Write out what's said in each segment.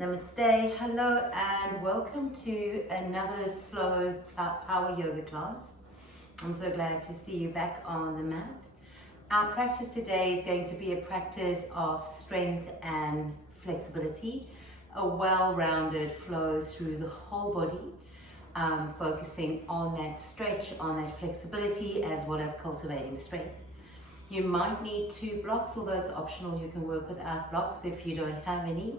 Namaste, hello, and welcome to another slow power yoga class. I'm so glad to see you back on the mat. Our practice today is going to be a practice of strength and flexibility, a well-rounded flow through the whole body, focusing on that stretch, on that flexibility, as well as cultivating strength. You might need 2 blocks, although it's optional. You can work without blocks if you don't have any.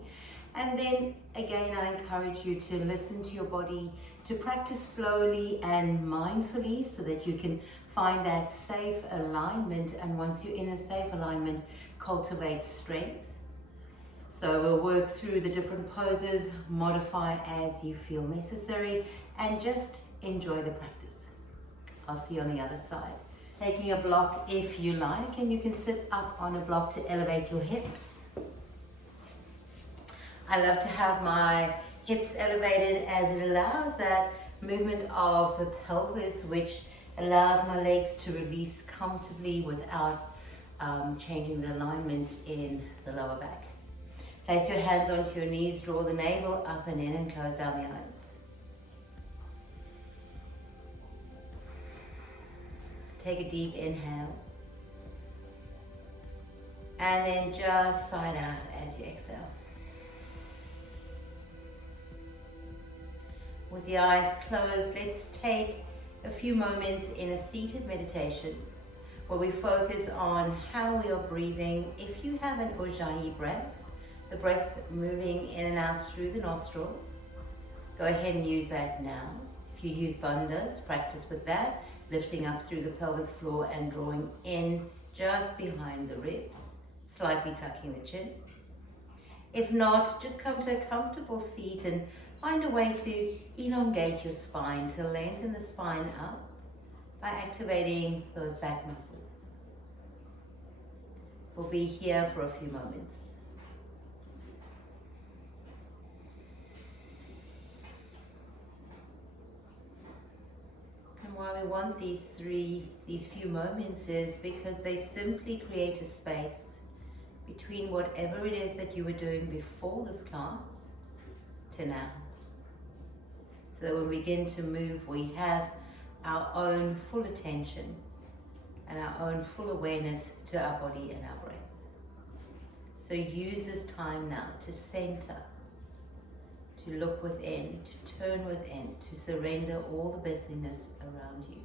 And then again, I encourage you to listen to your body, to practice slowly and mindfully so that you can find that safe alignment. And once you're in a safe alignment, cultivate strength. So we'll work through the different poses, modify as you feel necessary, and just enjoy the practice. I'll see you on the other side. Taking a block if you like, and you can sit up on a block to elevate your hips. I love to have my hips elevated as it allows that movement of the pelvis, which allows my legs to release comfortably without changing the alignment in the lower back. Place your hands onto your knees, draw the navel up and in, and close down the eyes. Take a deep inhale. And then just sigh out as you exhale. With the eyes closed, let's take a few moments in a seated meditation where we focus on how we are breathing. If you have an Ujjayi breath, the breath moving in and out through the nostril, go ahead and use that now. If you use bandhas, practice with that, lifting up through the pelvic floor and drawing in just behind the ribs, slightly tucking the chin. If not, just come to a comfortable seat and find a way to elongate your spine, to lengthen the spine up by activating those back muscles. We'll be here for a few moments. And why we want these few moments is because they simply create a space between whatever it is that you were doing before this class to now. So that when we begin to move, we have our own full attention and our own full awareness to our body and our breath. So use this time now to center, to look within, to turn within, to surrender all the busyness around you.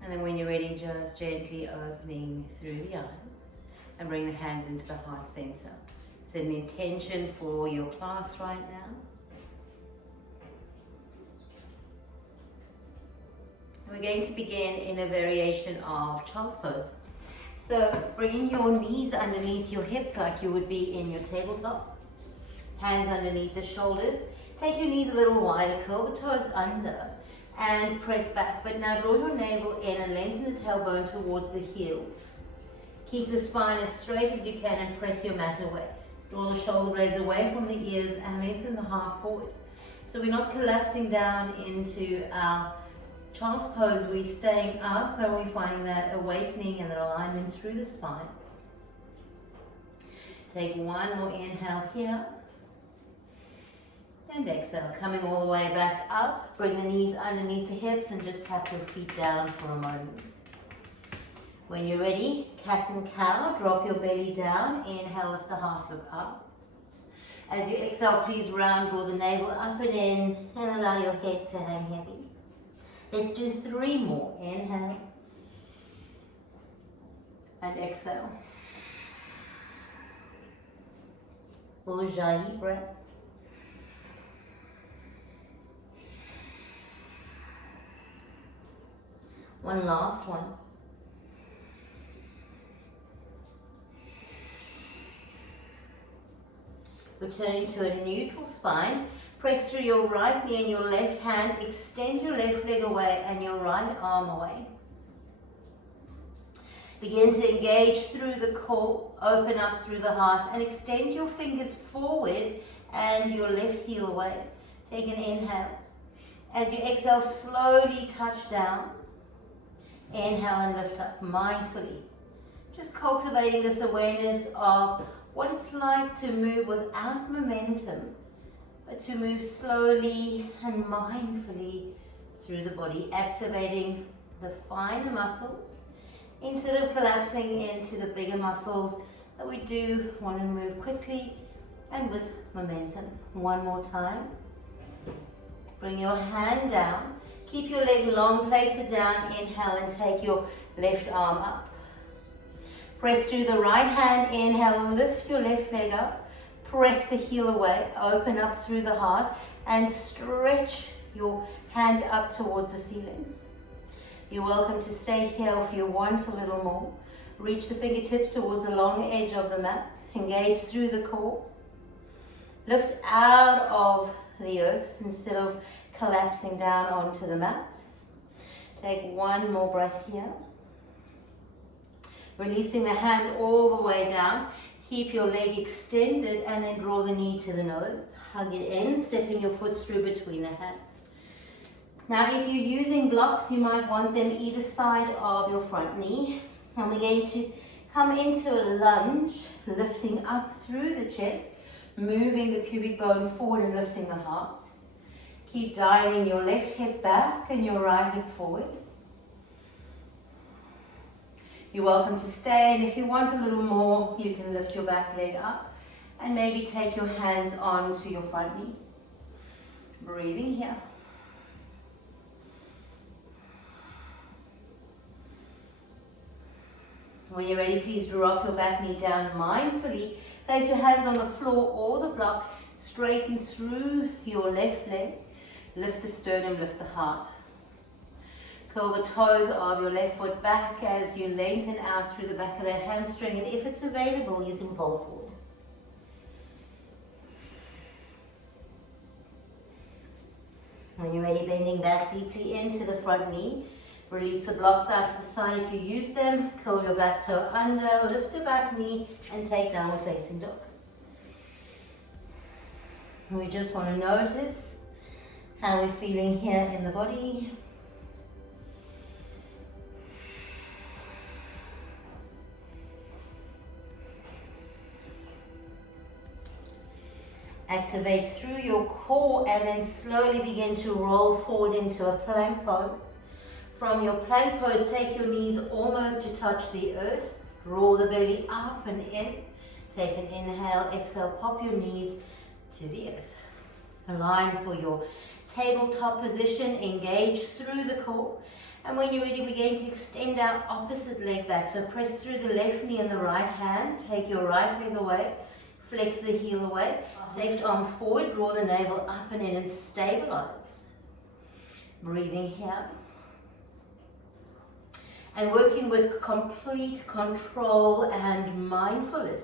And then when you're ready, just gently opening through the eyes and bring the hands into the heart center. Set an intention for your class right now. And we're going to begin in a variation of child's pose. So bringing your knees underneath your hips like you would be in your tabletop. Hands underneath the shoulders. Take your knees a little wider, curl the toes under, and press back. But now draw your navel in and lengthen the tailbone towards the heels. Keep the spine as straight as you can and press your mat away. Draw the shoulder blades away from the ears and lengthen the heart forward. So we're not collapsing down into our child's pose, we're staying up and we're finding that awakening and that alignment through the spine. Take one more inhale here. And exhale, coming all the way back up. Bring the knees underneath the hips and just tap your feet down for a moment. When you're ready, cat and cow, drop your belly down. Inhale, lift the heart, look up. As you exhale, please round, draw the navel up and in, and allow your head to hang heavy. Let's do 3 more. Inhale. And exhale. Ujjayi breath. One last one. Returning to a neutral spine. Press through your right knee and your left hand. Extend your left leg away and your right arm away. Begin to engage through the core. Open up through the heart and extend your fingers forward and your left heel away. Take an inhale. As you exhale, slowly touch down. Inhale and lift up mindfully. Just cultivating this awareness of what it's like to move without momentum, but to move slowly and mindfully through the body, activating the finer muscles instead of collapsing into the bigger muscles that we do want to move quickly and with momentum. One more time. Bring your hand down. Keep your leg long, place it down. Inhale and take your left arm up. Press through the right hand. Inhale and lift your left leg up. Press the heel away. Open up through the heart and stretch your hand up towards the ceiling. You're welcome to stay here if you want a little more. Reach the fingertips towards the long edge of the mat. Engage through the core. Lift out of the earth instead of collapsing down onto the mat. Take one more breath here. Releasing the hand all the way down. Keep your leg extended and then draw the knee to the nose. Hug it in, stepping your foot through between the hands. Now if you're using blocks, you might want them either side of your front knee. And we're going to come into a lunge, lifting up through the chest, moving the pubic bone forward and lifting the heart. Keep dialing your left hip back and your right hip forward. You're welcome to stay, and if you want a little more, you can lift your back leg up and maybe take your hands onto your front knee. Breathing here. When you're ready, please drop your back knee down mindfully. Place your hands on the floor or the block. Straighten through your left leg. Lift the sternum, lift the heart. Curl the toes of your left foot back as you lengthen out through the back of that hamstring. And if it's available, you can fold forward. When you're ready, bending back deeply into the front knee. Release the blocks out to the side if you use them. Curl your back toe under, lift the back knee and take downward facing dog. And we just want to notice how we're feeling here in the body. Activate through your core and then slowly begin to roll forward into a plank pose. From your plank pose, take your knees almost to touch the earth. Draw the belly up and in. Take an inhale, exhale, pop your knees to the earth. Align for your tabletop position. Engage through the core. And when you're ready, we're going to extend our opposite leg back. So press through the left knee and the right hand. Take your right leg away. Flex the heel away. Left arm forward. Draw the navel up and in and stabilize. Breathing here. And working with complete control and mindfulness.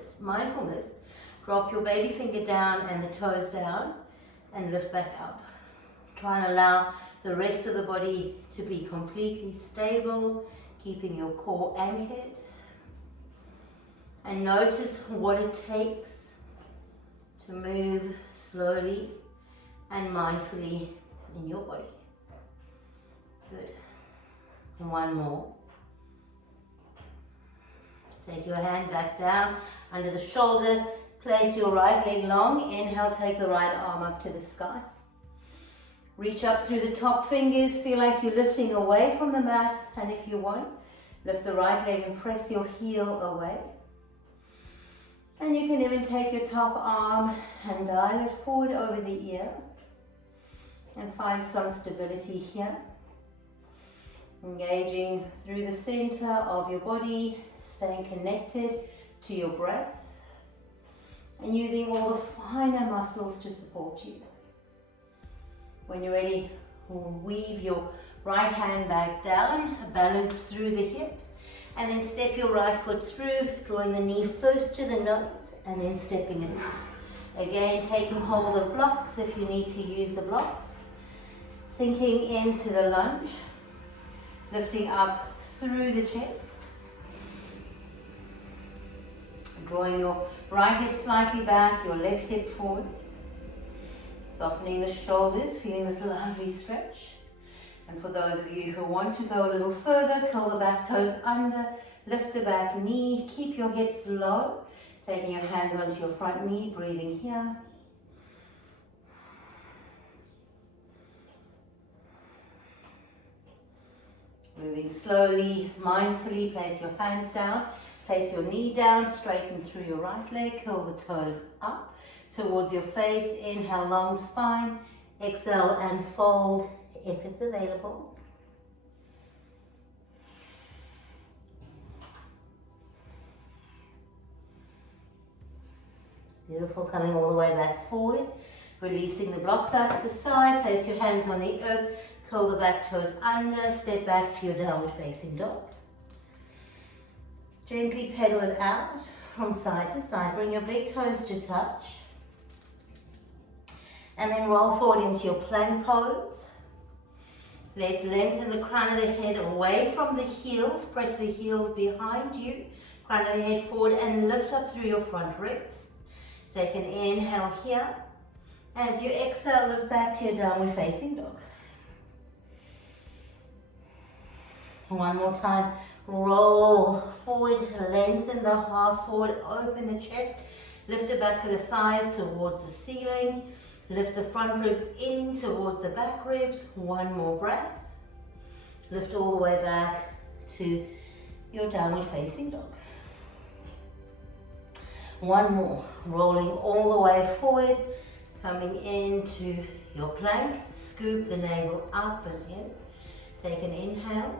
Drop your baby finger down and the toes down and lift back up. Try and allow the rest of the body to be completely stable, keeping your core anchored. And notice what it takes to move slowly and mindfully in your body. Good. And one more. Take your hand back down under the shoulder. Place your right leg long. Inhale, take the right arm up to the sky. Reach up through the top fingers. Feel like you're lifting away from the mat. And if you want, lift the right leg and press your heel away. And you can even take your top arm and dial it forward over the ear. And find some stability here. Engaging through the center of your body. Staying connected to your breath and using all the finer muscles to support you. When you're ready, weave your right hand back down, balance through the hips, and then step your right foot through, drawing the knee first to the nose and then stepping it through. Again, taking hold of blocks if you need to use the blocks. Sinking into the lunge, lifting up through the chest. Drawing your right hip slightly back, your left hip forward. Softening the shoulders, feeling this lovely stretch. And for those of you who want to go a little further, curl the back toes under, lift the back knee, keep your hips low, taking your hands onto your front knee, breathing here. Moving slowly, mindfully, place your hands down, place your knee down, straighten through your right leg, curl the toes up towards your face, inhale, long spine, exhale and fold if it's available. Beautiful, coming all the way back forward, releasing the blocks out to the side, place your hands on the earth, curl the back toes under, step back to your downward facing dog. Gently pedal it out from side to side, bring your big toes to touch. And then roll forward into your plank pose. Let's lengthen the crown of the head away from the heels, press the heels behind you, crown of the head forward and lift up through your front ribs. Take an inhale here. As you exhale, lift back to your downward facing dog. One more time, roll forward, lengthen the heart forward, open the chest, lift the back of the thighs towards the ceiling, lift the front ribs in towards the back ribs. One more breath. Lift all the way back to your downward facing dog. One more, rolling all the way forward, coming into your plank, scoop the navel up and in. Take an inhale.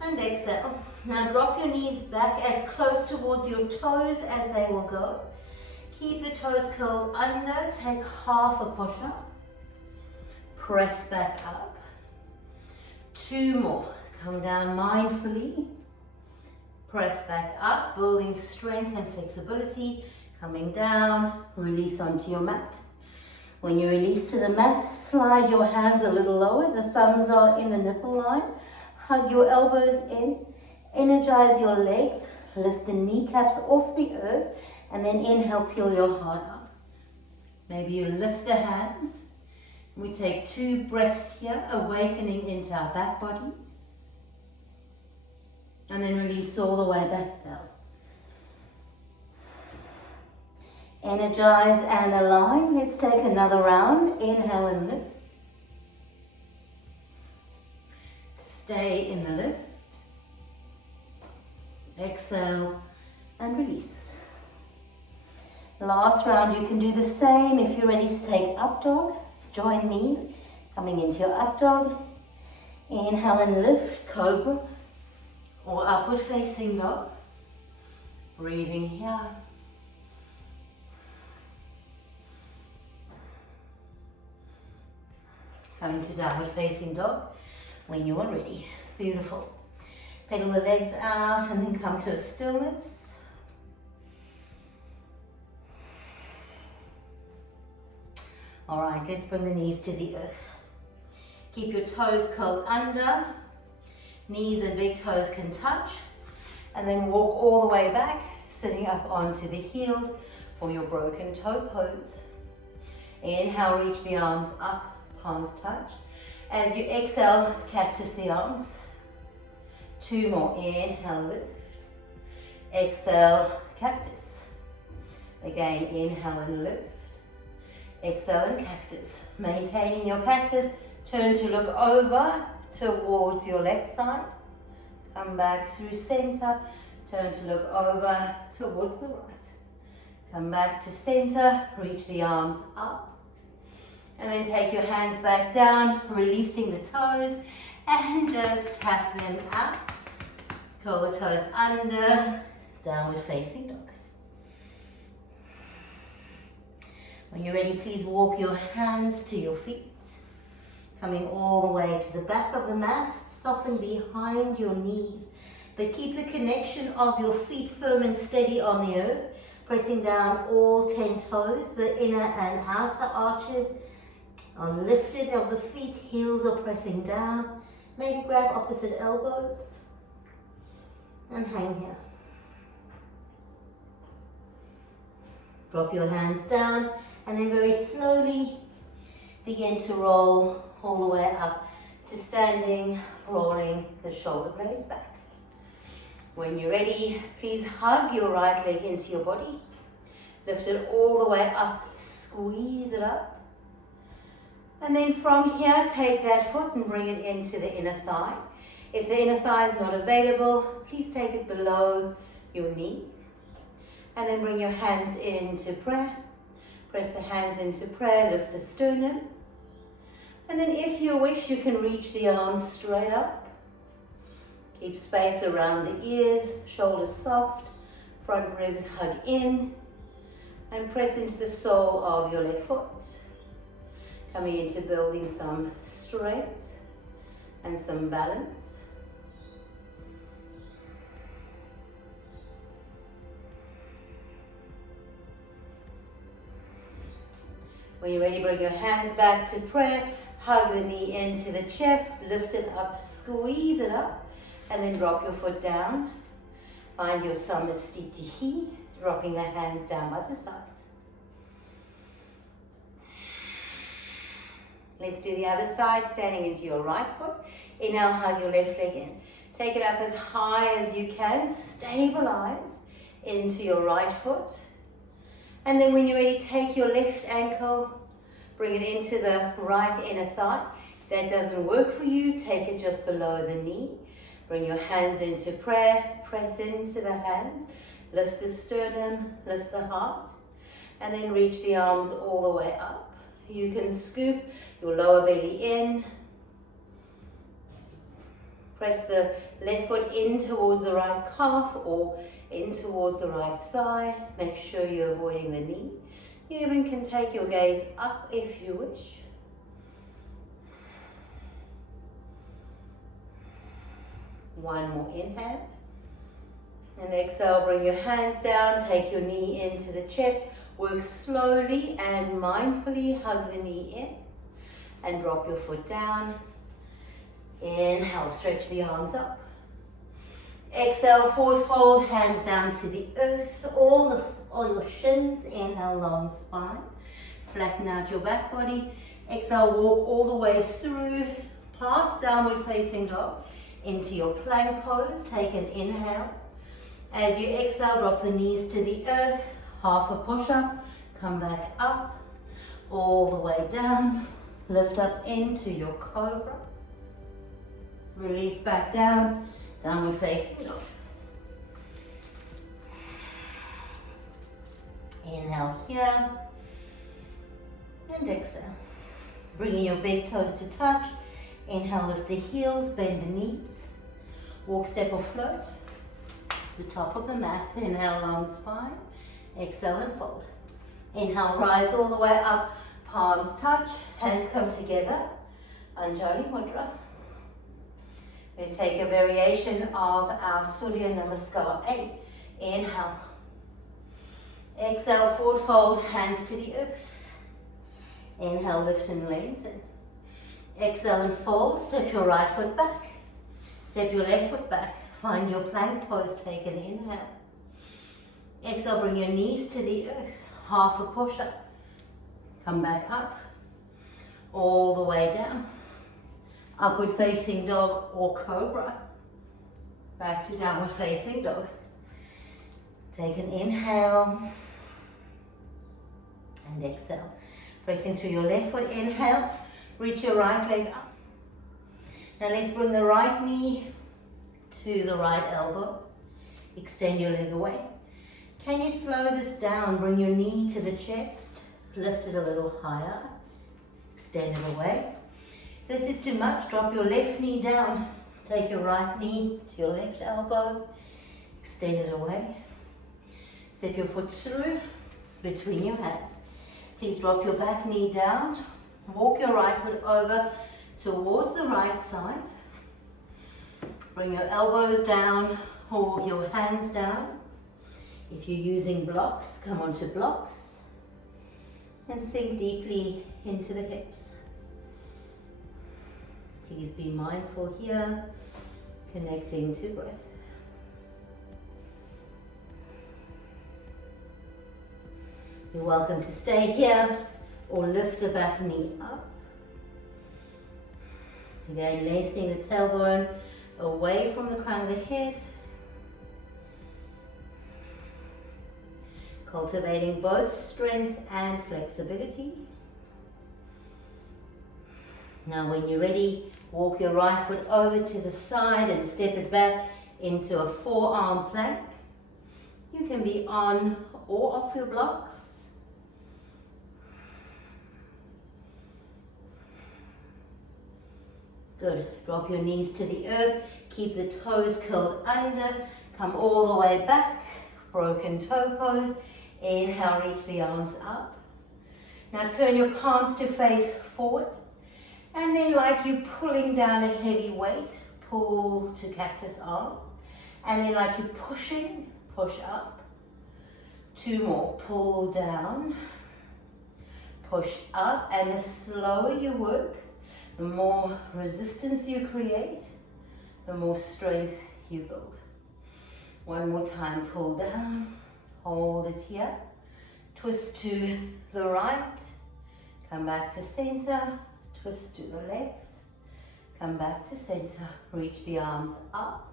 And exhale. Now drop your knees back as close towards your toes as they will go. Keep the toes curled under. Take half a push-up. Press back up. Two more. Come down mindfully. Press back up, building strength and flexibility. Coming down, release onto your mat. When you release to the mat, slide your hands a little lower. The thumbs are in the nipple line. Hug your elbows in, energize your legs, lift the kneecaps off the earth, and then inhale, peel your heart up. Maybe you lift the hands. We take 2 breaths here, awakening into our back body. And then release all the way back down. Energize and align. Let's take another round. Inhale and lift. Stay in the lift. Exhale and release. Last round, you can do the same if you're ready to take up dog. Join me, coming into your up dog. Inhale and lift, cobra or upward facing dog. Breathing here. Coming to downward facing dog. When you are ready. Beautiful. Pedal the legs out and then come to a stillness. All right, let's bring the knees to the earth. Keep your toes curled under. Knees and big toes can touch. And then walk all the way back, sitting up onto the heels for your broken toe pose. Inhale, reach the arms up, palms touch. As you exhale, cactus the arms. 2 more. Inhale, lift. Exhale, cactus. Again, inhale and lift. Exhale and cactus. Maintaining your cactus, turn to look over towards your left side. Come back through center, turn to look over towards the right. Come back to center, reach the arms up. And then take your hands back down, releasing the toes, and just tap them out. Curl the toes under, downward facing dog. When you're ready, please walk your hands to your feet. Coming all the way to the back of the mat, soften behind your knees, but keep the connection of your feet firm and steady on the earth, pressing down all 10 toes, the inner and outer arches are lifted of the feet, heels are pressing down. Maybe grab opposite elbows and hang here. Drop your hands down And then very slowly begin to roll all the way up to standing, rolling the shoulder blades back. When you're ready, please hug your right leg into your body. Lift it all the way up, squeeze it up. And then from here, take that foot and bring it into the inner thigh. If the inner thigh is not available, please take it below your knee. And then bring your hands into prayer. Press the hands into prayer, lift the sternum. And then if you wish, you can reach the arms straight up. Keep space around the ears, shoulders soft, front ribs hug in. And press into the sole of your left foot. Coming into building some strength and some balance. When you're ready, bring your hands back to prayer. Hug the knee into the chest, lift it up, squeeze it up, and then drop your foot down. Find your samastitihi, dropping the hands down by the sides. Let's do the other side, standing into your right foot. Inhale, hug your left leg in. Take it up as high as you can. Stabilize into your right foot. And then when you're ready, take your left ankle, bring it into the right inner thigh. If that doesn't work for you, take it just below the knee. Bring your hands into prayer. Press into the hands. Lift the sternum, lift the heart. And then reach the arms all the way up. You can scoop your lower belly in. Press the left foot in towards the right calf or in towards the right thigh. Make sure you're avoiding the knee. You even can take your gaze up if you wish. One more inhale. And exhale, bring your hands down, take your knee into the chest. Work slowly and mindfully, hug the knee in and drop your foot down. Inhale, stretch the arms up. Exhale, forward fold, hands down to the earth, all your shins. Inhale, long spine. Flatten out your back body. Exhale, walk all the way through, past downward facing dog into your plank pose. Take an inhale. As you exhale, drop the knees to the earth. Half a push-up, come back up, all the way down, lift up into your cobra, release back down, downward facing dog. Inhale here, and exhale. Bringing your big toes to touch, inhale, lift the heels, bend the knees, walk, step or float, the top of the mat, inhale, long spine. Exhale and fold. Inhale, rise all the way up, palms touch, hands come together, Anjali Mudra. We take a variation of our Surya Namaskar 8. Inhale. Exhale, forward fold, hands to the earth. Inhale, lift and lengthen. Exhale and fold, step your right foot back. Step your left foot back. Find your plank pose, take an inhale. Exhale, bring your knees to the earth, half a push-up. Come back up, all the way down. Upward facing dog or cobra. Back to downward facing dog. Take an inhale and exhale. Pressing through your left foot, inhale, reach your right leg up. Now let's bring the right knee to the right elbow. Extend your leg away. Can you slow this down? Bring your knee to the chest, lift it a little higher, extend it away. If this is too much, drop your left knee down. Take your right knee to your left elbow, extend it away. Step your foot through between your hands. Please drop your back knee down, walk your right foot over towards the right side. Bring your elbows down or your hands down. If you're using blocks, come onto blocks and sink deeply into the hips. Please be mindful here, connecting to breath. You're welcome to stay here or lift the back knee up. Again, lengthening the tailbone away from the crown of the head. Cultivating both strength and flexibility. Now when you're ready, walk your right foot over to the side and step it back into a forearm plank. You can be on or off your blocks. Good. Drop your knees to the earth. Keep the toes curled under. Come all the way back. Broken toe pose. Inhale, reach the arms up. Now turn your palms to face forward. And then like you pulling down a heavy weight, pull to cactus arms. And then like you pushing, push up. 2 more. Pull down. Push up. And the slower you work, the more resistance you create, the more strength you build. 1 more time, pull down, hold it here, twist to the right, come back to center, twist to the left, come back to center, reach the arms up,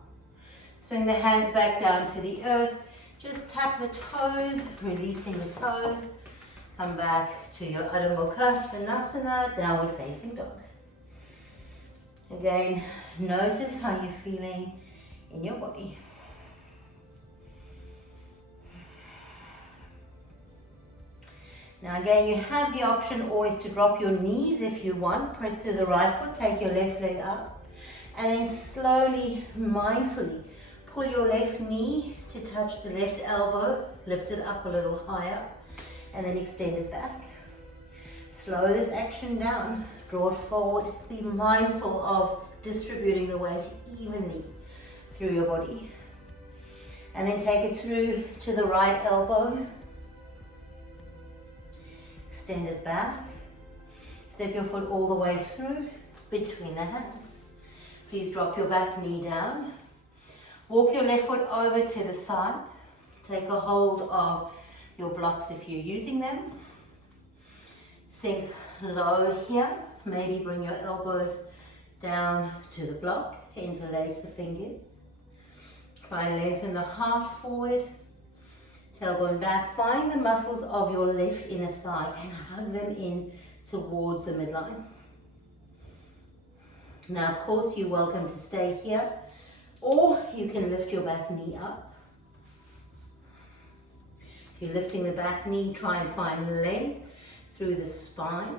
swing the hands back down to the earth, just tap the toes, releasing the toes, come back to your Adho Mukha Svanasana, downward facing dog. Again, notice how you're feeling in your body. Now again, you have the option always to drop your knees if you want. Press through the right foot, take your left leg up, and then slowly, mindfully, pull your left knee to touch the left elbow, lift it up a little higher, and then extend it back. Slow this action down. Draw it forward. Be mindful of distributing the weight evenly through your body. And then take it through to the right elbow. Extend it back. Step your foot all the way through between the hands. Please drop your back knee down. Walk your left foot over to the side. Take a hold of your blocks if you're using them. Sink low here. Maybe bring your elbows down to the block, interlace the fingers. Try and lengthen the heart forward, tailbone back. Find the muscles of your left inner thigh and hug them in towards the midline. Now, of course, you're welcome to stay here, or you can lift your back knee up. If you're lifting the back knee, try and find length through the spine.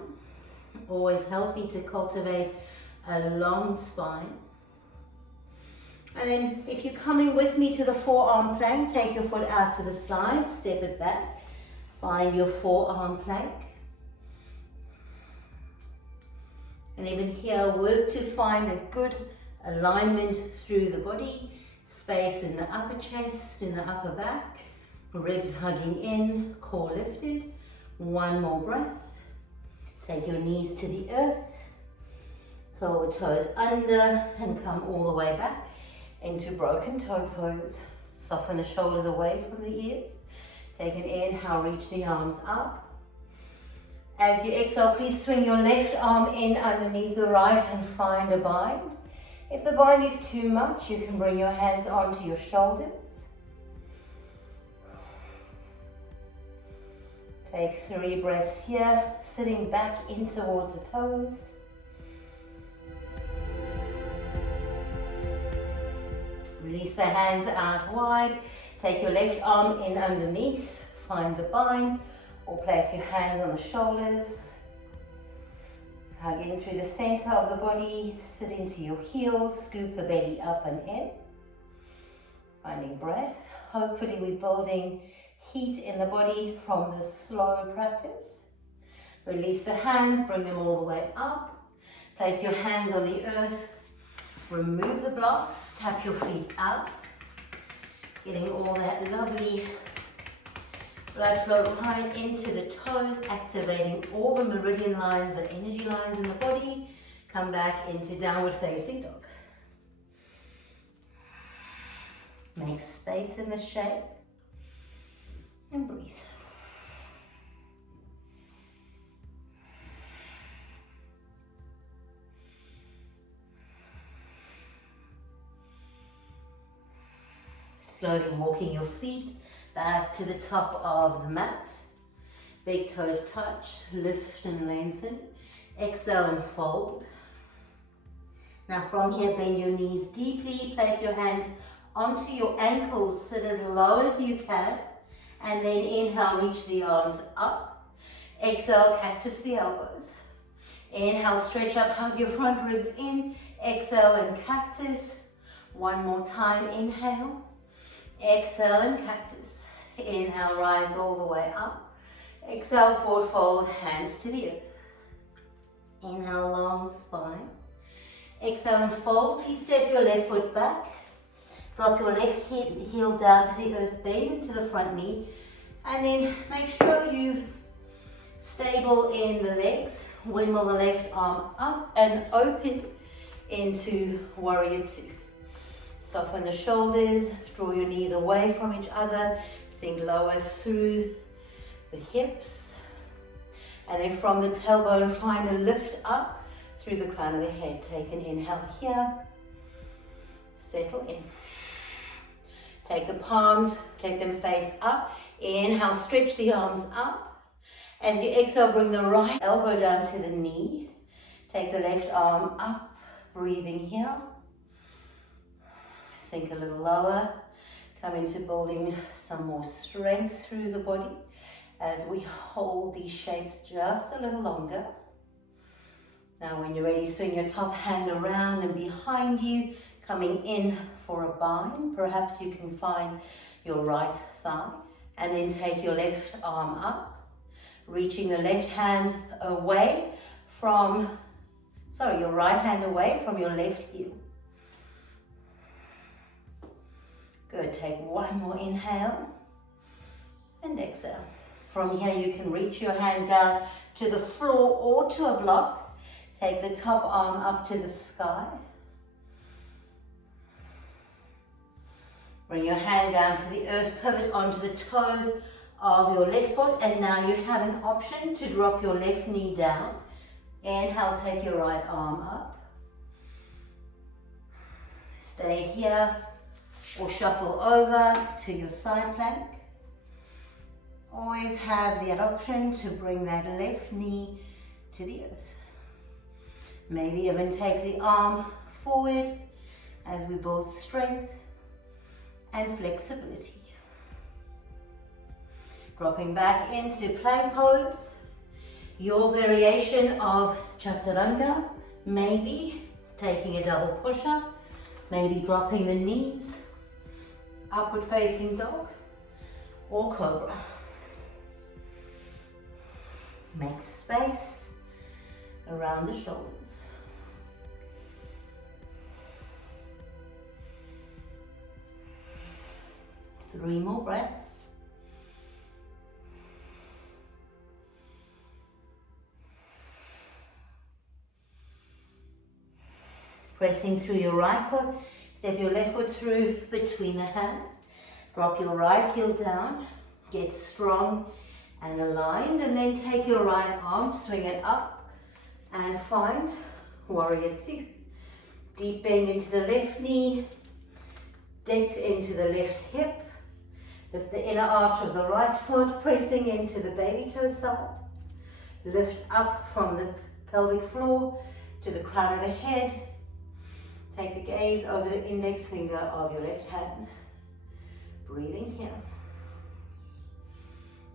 Always healthy to cultivate a long spine. And then if you're coming with me to the forearm plank, take your foot out to the side, step it back, find your forearm plank. And even here, work to find a good alignment through the body, space in the upper chest, in the upper back, ribs hugging in, core lifted. 1 more breath. Take your knees to the earth, curl the toes under and come all the way back into broken toe pose. Soften the shoulders away from the ears. Take an inhale, reach the arms up. As you exhale, please swing your left arm in underneath the right and find a bind. If the bind is too much, you can bring your hands onto your shoulders. Take 3 breaths here, sitting back in towards the toes. Release the hands out wide. Take your left arm in underneath, find the bind, or place your hands on the shoulders. Hug in through the center of the body, sit into your heels, scoop the belly up and in. Finding breath. Hopefully we're building heat in the body from this slow practice. Release the hands, bring them all the way up. Place your hands on the earth. Remove the blocks, tap your feet out. Getting all that lovely blood flow right into the toes, activating all the meridian lines, the energy lines in the body. Come back into downward facing dog. Make space in the shape and breathe. Slowly walking your feet back to the top of the mat. Big toes touch, lift and lengthen. Exhale and fold. Now from here, bend your knees deeply, place your hands onto your ankles, sit as low as you can, and then inhale, reach the arms up. Exhale, cactus the elbows. Inhale, stretch up, hug your front ribs in. Exhale and cactus. One more time, inhale. Exhale and cactus. Inhale, rise all the way up. Exhale, forward fold, hands to the earth. Inhale, long spine. Exhale and fold. Please step your left foot back. Drop your left heel down to the earth, bend into the front knee. And then make sure you stable in the legs. Windmill the left arm up and open into warrior two. Soften the shoulders, draw your knees away from each other. Sink lower through the hips. And then from the tailbone, find a lift up through the crown of the head. Take an inhale here. Settle in. Take the palms, take them face up. Inhale, stretch the arms up. As you exhale, bring the right elbow down to the knee. Take the left arm up, breathing here. Sink a little lower. Come into building some more strength through the body as we hold these shapes just a little longer. Now when you're ready, swing your top hand around and behind you, coming in for a bind. Perhaps you can find your right thigh, and then take your left arm up, reaching the left hand away from, your right hand away from your left heel. Good, take one more inhale and exhale. From here you can reach your hand down to the floor or to a block. Take the top arm up to the sky. Bring your hand down to the earth, pivot onto the toes of your left foot, and now you have an option to drop your left knee down. Inhale, take your right arm up. Stay here or shuffle over to your side plank. Always have the option to bring that left knee to the earth. Maybe even take the arm forward as we build strength and flexibility. Dropping back into plank pose. Your variation of chaturanga, maybe taking a double push-up, maybe dropping the knees, upward facing dog, or cobra. Make space around the shoulders. Three more breaths. Pressing through your right foot, step your left foot through between the hands. Drop your right heel down, get strong and aligned, and then take your right arm, swing it up and find warrior two. Deep bend into the left knee, depth into the left hip. Lift the inner arch of the right foot, pressing into the baby toe side. Lift up from the pelvic floor to the crown of the head. Take the gaze over the index finger of your left hand. Breathing here.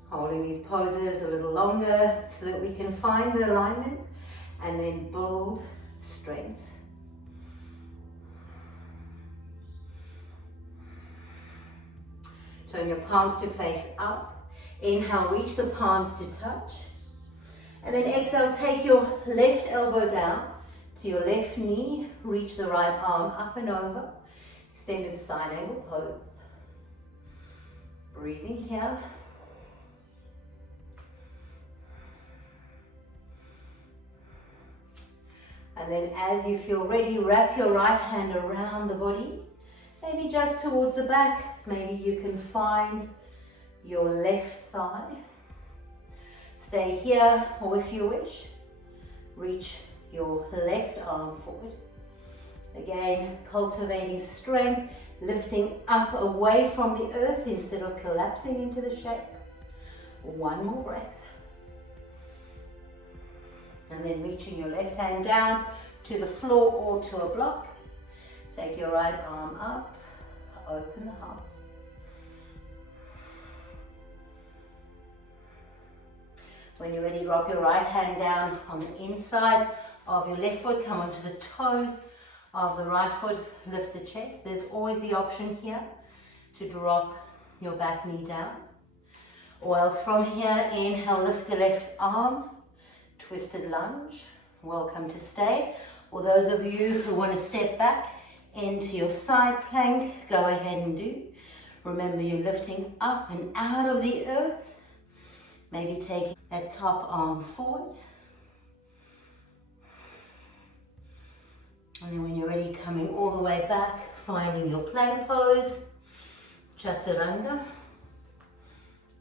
Holding these poses a little longer so that we can find the alignment and then build strength. Turn your palms to face up. Inhale, reach the palms to touch. And then exhale, take your left elbow down to your left knee. Reach the right arm up and over. Extended side angle pose. Breathing here. And then as you feel ready, wrap your right hand around the body. Maybe just towards the back. Maybe you can find your left thigh. Stay here, or if you wish, reach your left arm forward. Again, cultivating strength lifting up away from the earth instead of collapsing into the shape. One more breath. And then reaching your left hand down to the floor or to a block. Take your right arm up, open the heart. When you're ready, drop your right hand down on the inside of your left foot, come onto the toes of the right foot, lift the chest. There's always the option here to drop your back knee down. Or else from here, inhale, lift the left arm, twisted lunge, welcome to stay. Or those of you who want to step back into your side plank, go ahead and do. Remember, you're lifting up and out of the earth. Maybe take that top arm forward. And then when you're ready, coming all the way back, finding your plank pose, chaturanga,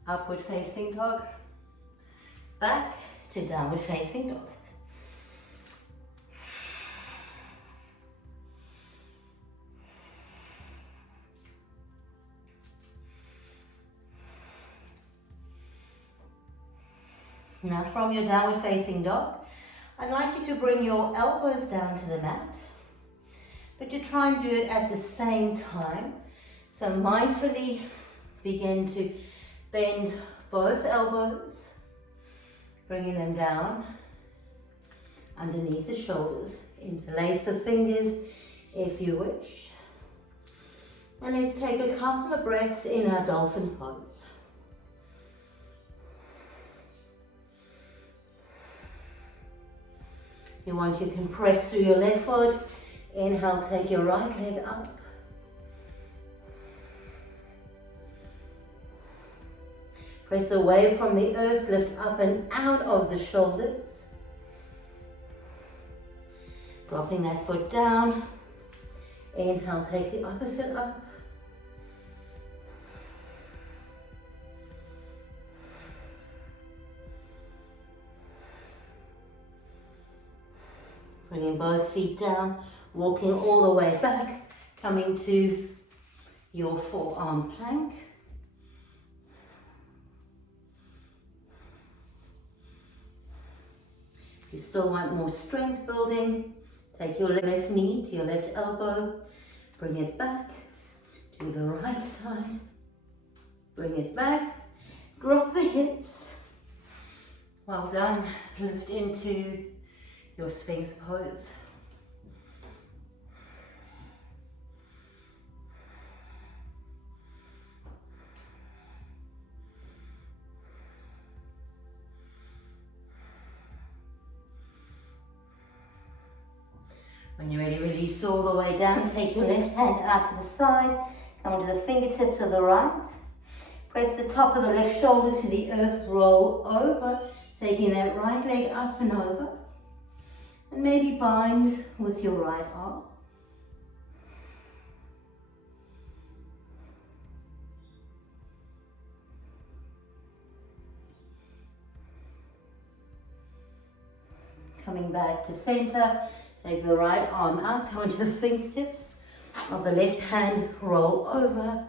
upward facing dog, back to downward facing dog. Now from your downward facing dog, I'd like you to bring your elbows down to the mat, but you try and do it at the same time. So mindfully begin to bend both elbows, bringing them down underneath the shoulders. Interlace the fingers if you wish. And let's take a couple of breaths in our dolphin pose. If you want, you can press through your left foot. Inhale, take your right leg up. Press away from the earth, lift up and out of the shoulders. Dropping that foot down. Inhale, take the opposite up. Bringing both feet down, walking all the way back, coming to your forearm plank. If you still want more strength building, take your left knee to your left elbow, bring it back to the right side, bring it back, drop the hips. Well done, lift into your Sphinx pose. When you're ready, release all the way down. Take your left hand out to the side. Come to the fingertips of the right. Press the top of the left shoulder to the earth. Roll over, taking that right leg up and over. And maybe bind with your right arm. Coming back to center, take the right arm out, come into the fingertips of the left hand, roll over,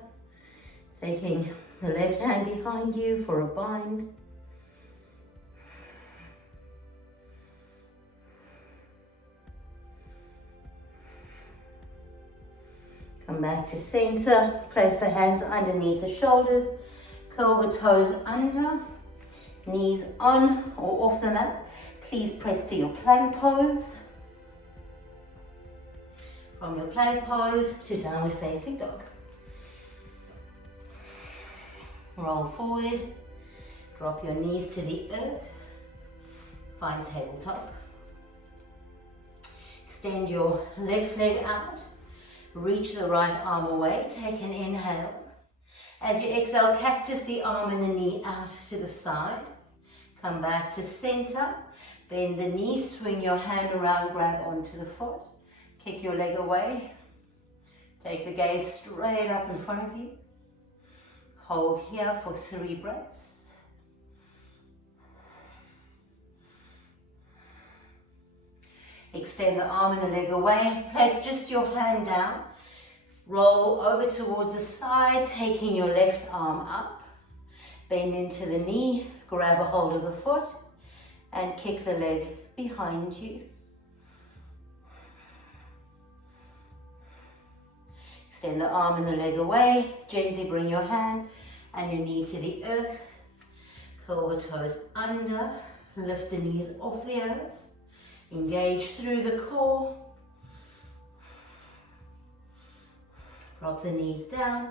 taking the left hand behind you for a bind. Come back to center, place the hands underneath the shoulders, curl the toes under, knees on or off the mat. Please press to your plank pose. From your plank pose to downward facing dog. Roll forward, drop your knees to the earth, find tabletop. Extend your left leg out. Reach the right arm away, take an inhale. As you exhale, cactus the arm and the knee out to the side. Come back to center, bend the knee, swing your hand around, grab onto the foot. Kick your leg away. Take the gaze straight up in front of you. Hold here for 3 breaths. Extend the arm and the leg away. Place just your hand down. Roll over towards the side, taking your left arm up. Bend into the knee, grab a hold of the foot, and kick the leg behind you. Extend the arm and the leg away. Gently bring your hand and your knee to the earth. Curl the toes under. Lift the knees off the earth. Engage through the core. Drop the knees down.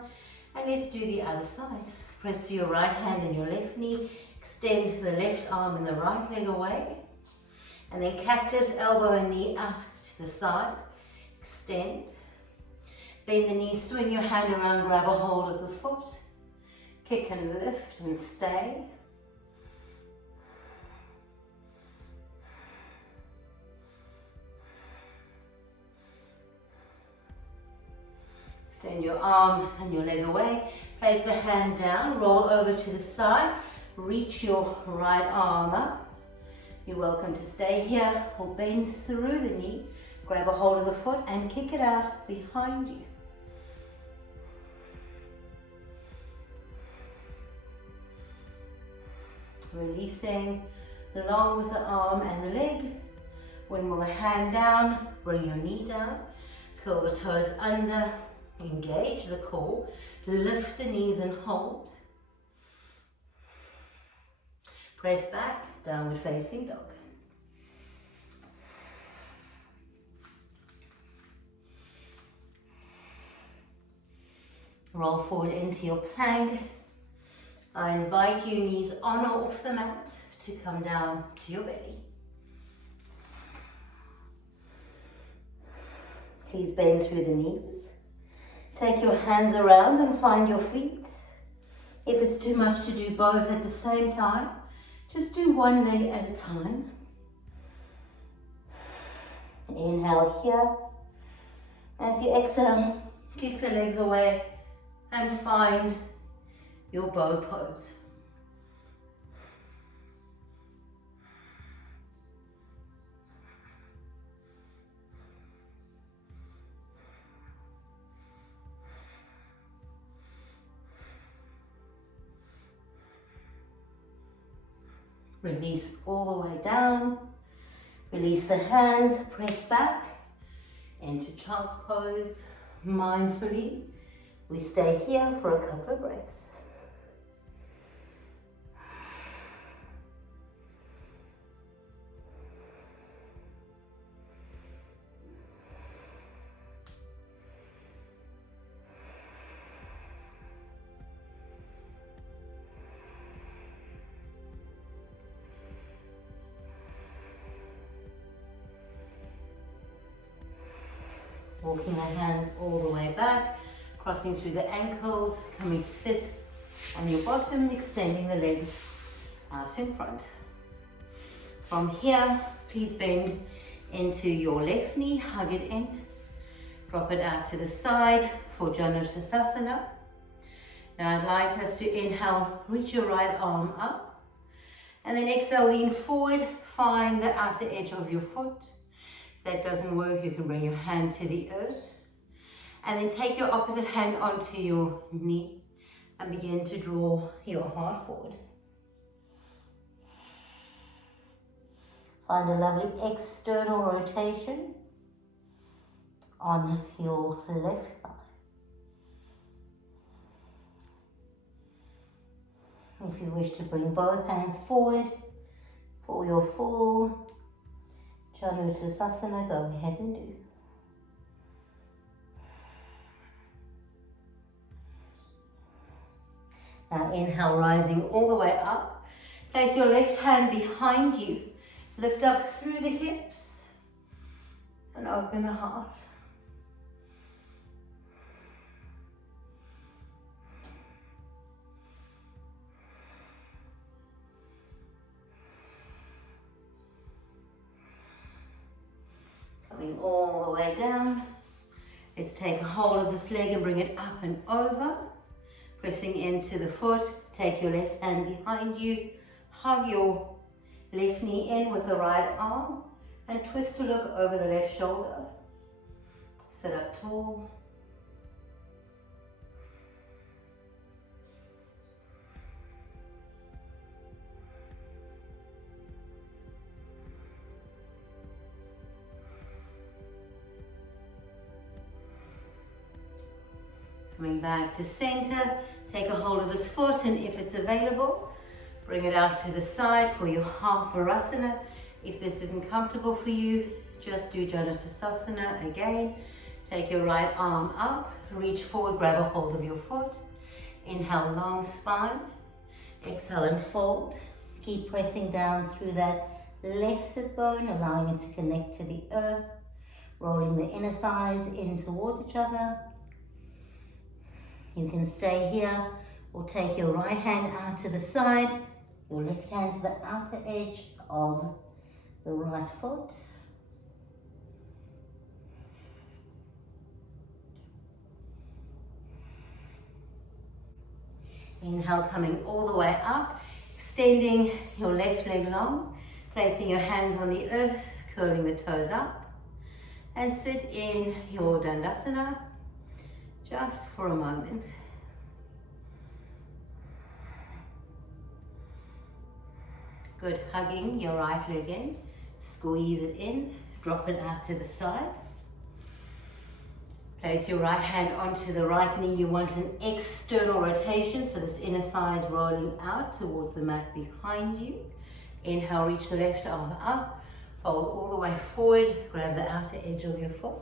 And let's do the other side. Press to your right hand and your left knee. Extend the left arm and the right leg away. And then cactus, elbow and knee out to the side. Extend. Bend the knee, swing your hand around, grab a hold of the foot. Kick and lift and stay. Extend your arm and your leg away. Place the hand down, roll over to the side. Reach your right arm up. You're welcome to stay here or bend through the knee. Grab a hold of the foot and kick it out behind you. Releasing along with the arm and the leg. One more hand down, bring your knee down. Curl the toes under, engage the core. Lift the knees and hold. Press back, downward facing dog. Roll forward into your plank. I invite you, knees on or off the mat, to come down to your belly. Please bend through the knees. Take your hands around and find your feet. If it's too much to do both at the same time, just do one leg at a time. Inhale here. As you exhale, kick the legs away and find your bow pose. Release all the way down. Release the hands, press back into child's pose. Mindfully, we stay here for a couple of breaths. Walking the hands all the way back, crossing through the ankles, coming to sit on your bottom, extending the legs out in front. From here, please bend into your left knee, hug it in, drop it out to the side for Janusasana. Now I'd like us to inhale, reach your right arm up, and then exhale, lean forward, find the outer edge of your foot. If that doesn't work, you can bring your hand to the earth. And then take your opposite hand onto your knee and begin to draw your heart forward. Find a lovely external rotation on your left thigh. If you wish to bring both hands forward for your full Janusasana, go ahead and do. Now inhale, rising all the way up. Place your left hand behind you. Lift up through the hips and open the heart. Coming all the way down. Let's take a hold of this leg and bring it up and over. Pressing into the foot. Take your left hand behind you. Hug your left knee in with the right arm and twist to look over the left shoulder. Sit up tall. Coming back to center, take a hold of this foot, and if it's available, bring it out to the side for your half Virasana. If this isn't comfortable for you, just do Janusasana again. Take your right arm up, reach forward, grab a hold of your foot. Inhale, long spine. Exhale and fold. Keep pressing down through that left sit bone, allowing it to connect to the earth. Rolling the inner thighs in towards each other. You can stay here or take your right hand out to the side, your left hand to the outer edge of the right foot. Inhale, coming all the way up, extending your left leg long, placing your hands on the earth, curling the toes up, and sit in your Dandasana just for a moment. Good, hugging your right leg in, squeeze it in, drop it out to the side. Place your right hand onto the right knee. You want an external rotation, so this inner thigh is rolling out towards the mat behind you. Inhale, reach the left arm up, fold all the way forward, grab the outer edge of your foot.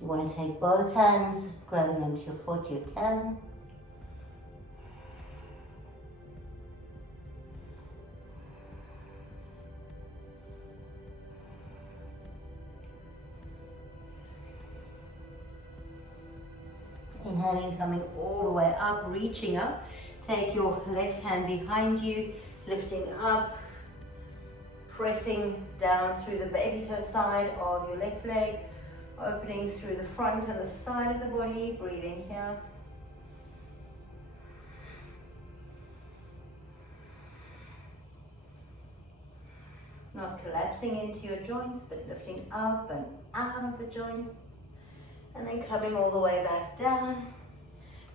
You want to take both hands, grabbing onto your foot, you can. Inhaling, coming all the way up, reaching up. Take your left hand behind you, lifting up, pressing down through the baby toe side of your left leg. Opening through the front and the side of the body, breathing here. Not collapsing into your joints, but lifting up and out of the joints. And then coming all the way back down.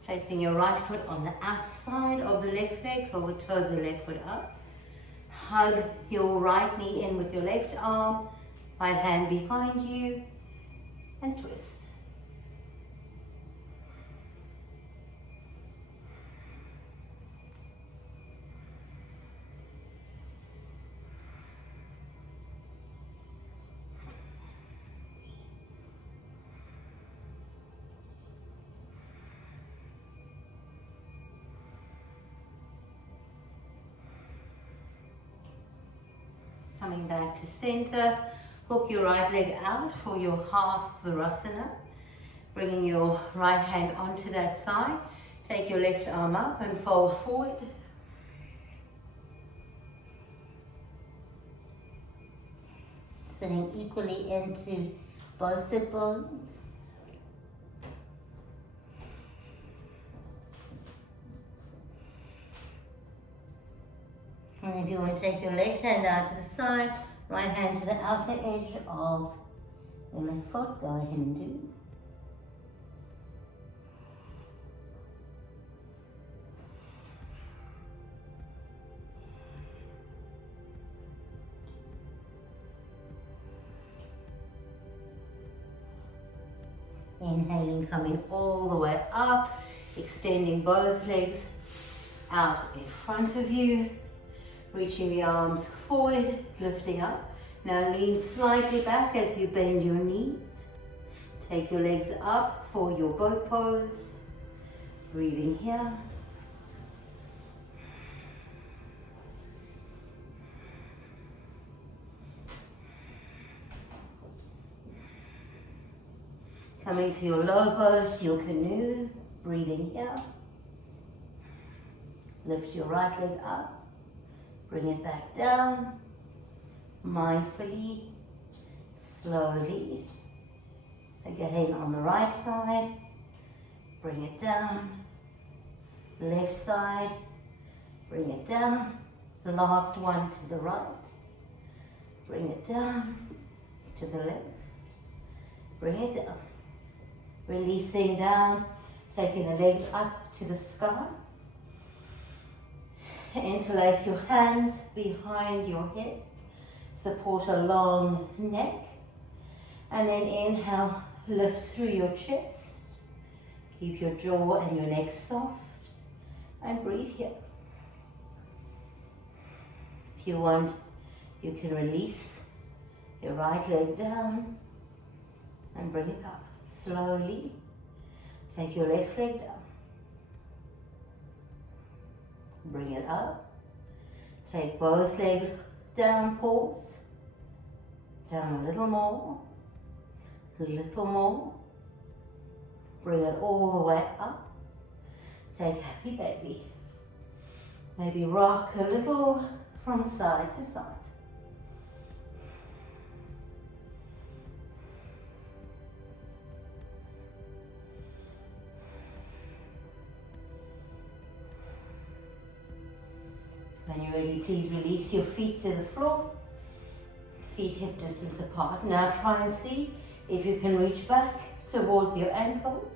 Placing your right foot on the outside of the left leg, curl the toes of the left foot up. Hug your right knee in with your left arm, right hand behind you. And twist. Coming back to center, hook your right leg out for your half Virasana. Bringing your right hand onto that thigh. Take your left arm up and fold forward. Sitting equally into both sit bones. And if you want to take your left hand out to the side, right hand to the outer edge of your left foot, go ahead and do. Inhaling, coming all the way up, extending both legs out in front of you, reaching the arms forward, lifting up. Now lean slightly back as you bend your knees. Take your legs up for your boat pose. Breathing here. Coming to your low boat, your canoe, breathing here. Lift your right leg up, bring it back down, mindfully, slowly. Again on the right side, bring it down, left side, bring it down, last one to the right, bring it down, to the left. Bring it down. Releasing down, taking the legs up to the sky. Interlace your hands behind your head. Support a long neck. And then inhale, lift through your chest. Keep your jaw and your neck soft. And breathe here. If you want, you can release your right leg down and bring it up. Slowly, take your left leg down. Bring it up. Take both legs down, pause. Down a little more. A little more. Bring it all the way up. Take happy baby. Maybe rock a little from side to side. When you're ready, please release your feet to the floor. Feet hip distance apart. Now try and see if you can reach back towards your ankles.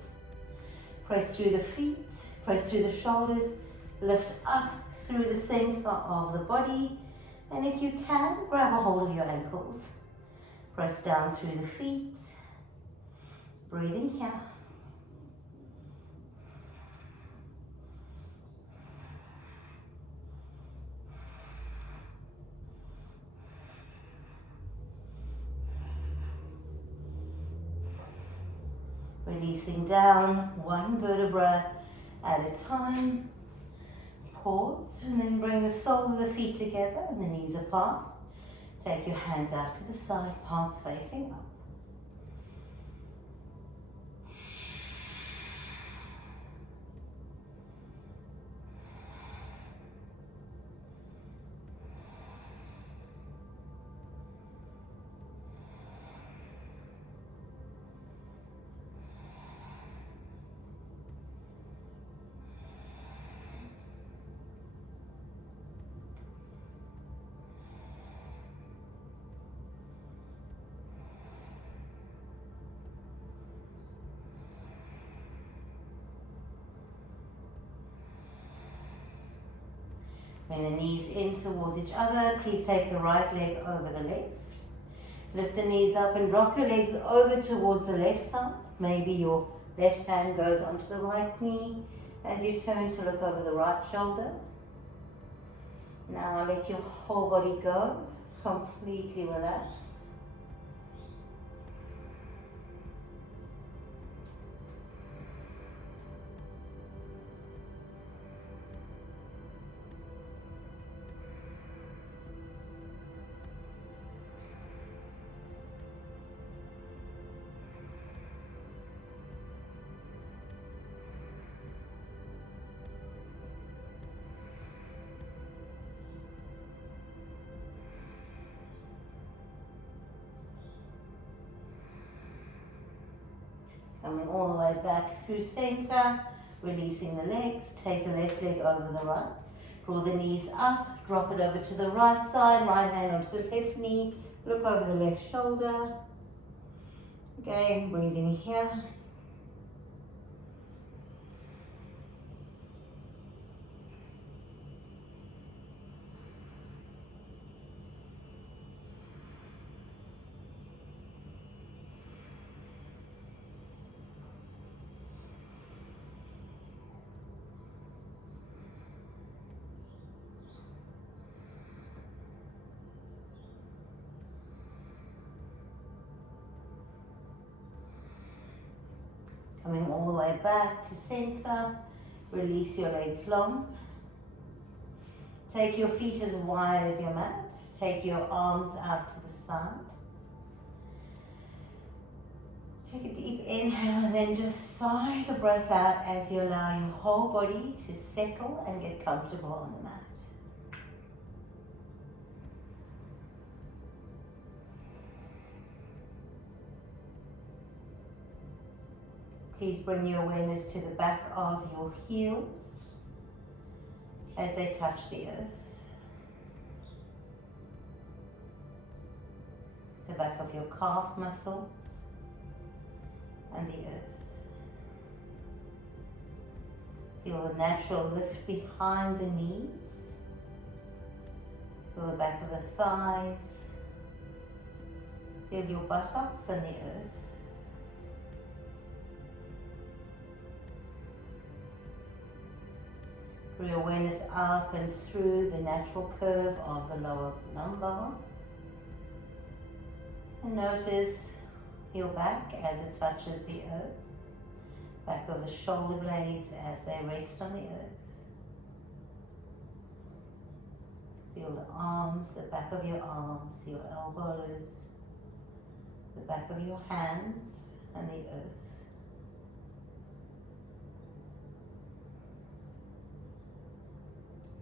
Press through the feet, press through the shoulders, lift up through the center of the body. And if you can, grab a hold of your ankles. Press down through the feet. Breathing here. Releasing down one vertebra at a time. Pause and then bring the soles of the feet together and the knees apart. Take your hands out to the side, palms facing up. Bring the knees in towards each other. Please take the right leg over the left. Lift the knees up and drop your legs over towards the left side. Maybe your left hand goes onto the right knee as you turn to look over the right shoulder. Now let your whole body go. Completely relax. Coming all the way back through center, releasing the legs, take the left leg over the right, draw the knees up, drop it over to the right side, right hand onto the left knee, look over the left shoulder. Again, breathing here. Coming all the way back to center, release your legs long. Take your feet as wide as your mat. Take your arms out to the side. Take a deep inhale and then just sigh the breath out as you allow your whole body to settle and get comfortable on the mat. Please bring your awareness to the back of your heels as they touch the earth. the back of your calf muscles and the earth. Feel the natural lift behind the knees. Feel the back of the thighs. Feel your buttocks and the earth. Bring your awareness up and through the natural curve of the lower lumbar. And notice your back as it touches the earth. Back of the shoulder blades as they rest on the earth. Feel the arms, the back of your arms, your elbows, the back of your hands and the earth.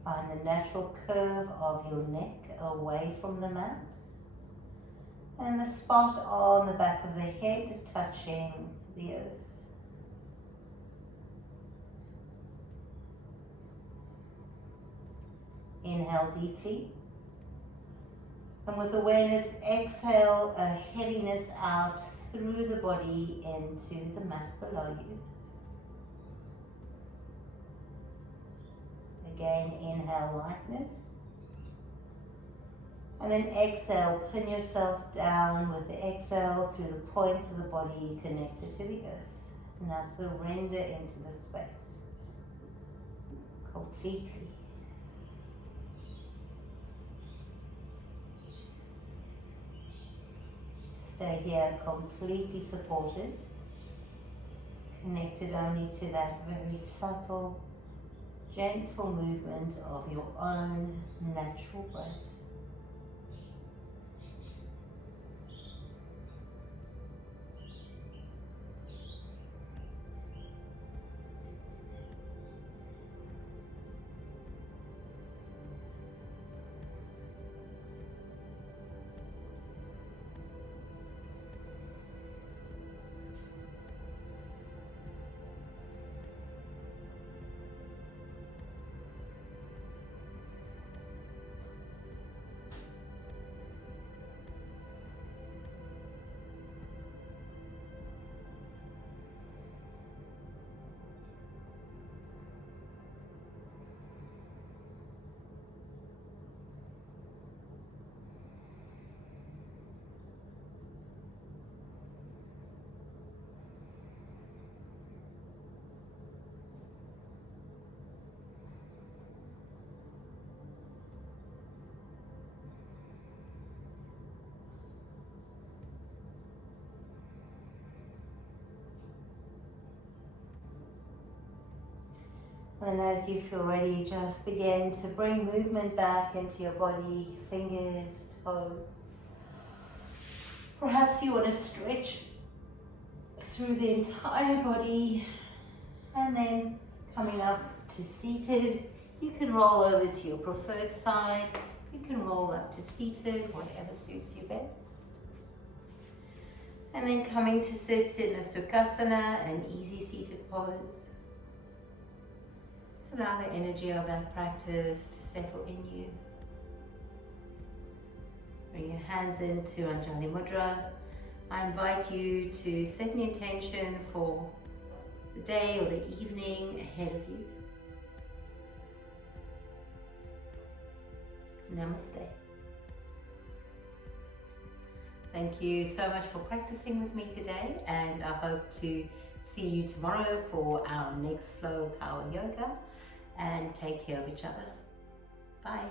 Find the natural curve of your neck away from the mat. And the spot on the back of the head touching the earth. Inhale deeply. And with awareness, exhale a heaviness out through the body into the mat below you. Again, inhale lightness. And then exhale, pin yourself down with the exhale through the points of the body connected to the earth. And now surrender into the space completely. Stay here completely supported, connected only to that very subtle, gentle movement of your own natural breath. And as you feel ready, just begin to bring movement back into your body, fingers, toes. Perhaps you want to stretch through the entire body, and then coming up to seated. You can roll over to your preferred side. You can roll up to seated, whatever suits you best. And then coming to sit in a Sukhasana, an easy seated pose. Allow the energy of that practice to settle in you. Bring your hands into Anjali Mudra. I invite you to set an intention for the day or the evening ahead of you. Namaste. Thank you so much for practicing with me today, and I hope to see you tomorrow for our next slow power yoga. And take care of each other. Bye.